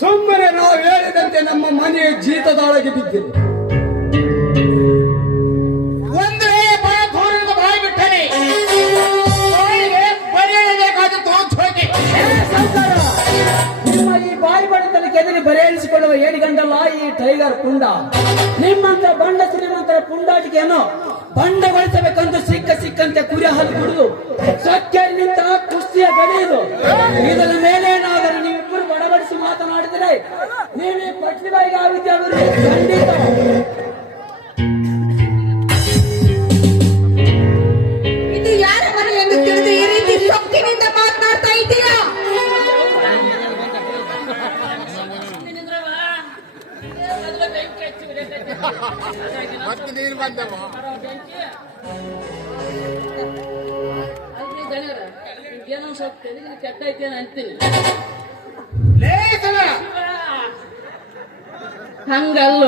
ಸುಮ್ಮನೆ ನಾವು ಹೇಳಿದಂತೆ ನಮ್ಮ ಮನೆಯ ಜೀತದೊಳಗೆ ಬಿದ್ದಿದೆ. ಒಂದು ವೇಳೆ ಬಹಳ ದೂರದಿಂದ ಬಾಯಿ ಬಿಟ್ಟರೆ ಬರೆಯಲೇಬೇಕಾದ ಹೋಗಿ ನಿಮ್ಮ ಈ ಬಾಯಿ ಬಡತನಕ್ಕೆ ಎದುರಿ ಬರೆಯಿಸಿಕೊಳ್ಳುವ ಏಡಿಗಂಡಲ್ಲ ಈ ಟೈಗರ್ ಪುಂಡ. ನಿಮ್ಮಂತ ಬಂಡ ಶ್ರೀಮಂತರ ಪುಂಡಾಟಿಕೆಯನ್ನು ಬಂಡಗೊಳಿಸಬೇಕಂತ ಸಿಕ್ಕಂತೆ ಕುರಿ ಹಾಲು ಕುಡಿದು ಸೊಕ್ಕೇರಿನಿಂದ ಕುಸ್ತಿಯ ಗಡಿಯುದು. ಇದರ ಮೇಲೆ ಏನಾದರೂ ನೀವಿಬ್ಬರು ಬಡಬಡಿಸಿ ಮಾತನಾಡಿದರೆ ನೀವೇ ಪಟ್ಲಿ ಬಾಯಿಗೆ ಆಗುತ್ತೇವೆ ಖಂಡಿತ. ಇದು ಯಾರ ಮನೆ ಎಂದು ತಿಳಿದು ಈ ರೀತಿ ಸೊಕ್ಕಿನಿಂದ ಮಾತನಾಡ್ತಾ ಇದ್ದೀರಾ? ಮತ್ತೆ ನೀರು ಬಂದವ ಏನೋ ಸ್ವಲ್ಪ ಕೆಟ್ಟ ಐತೆ ಅಂತೀನಿ. ಲೇಸನ ಹಂಗಲ್ಲೋ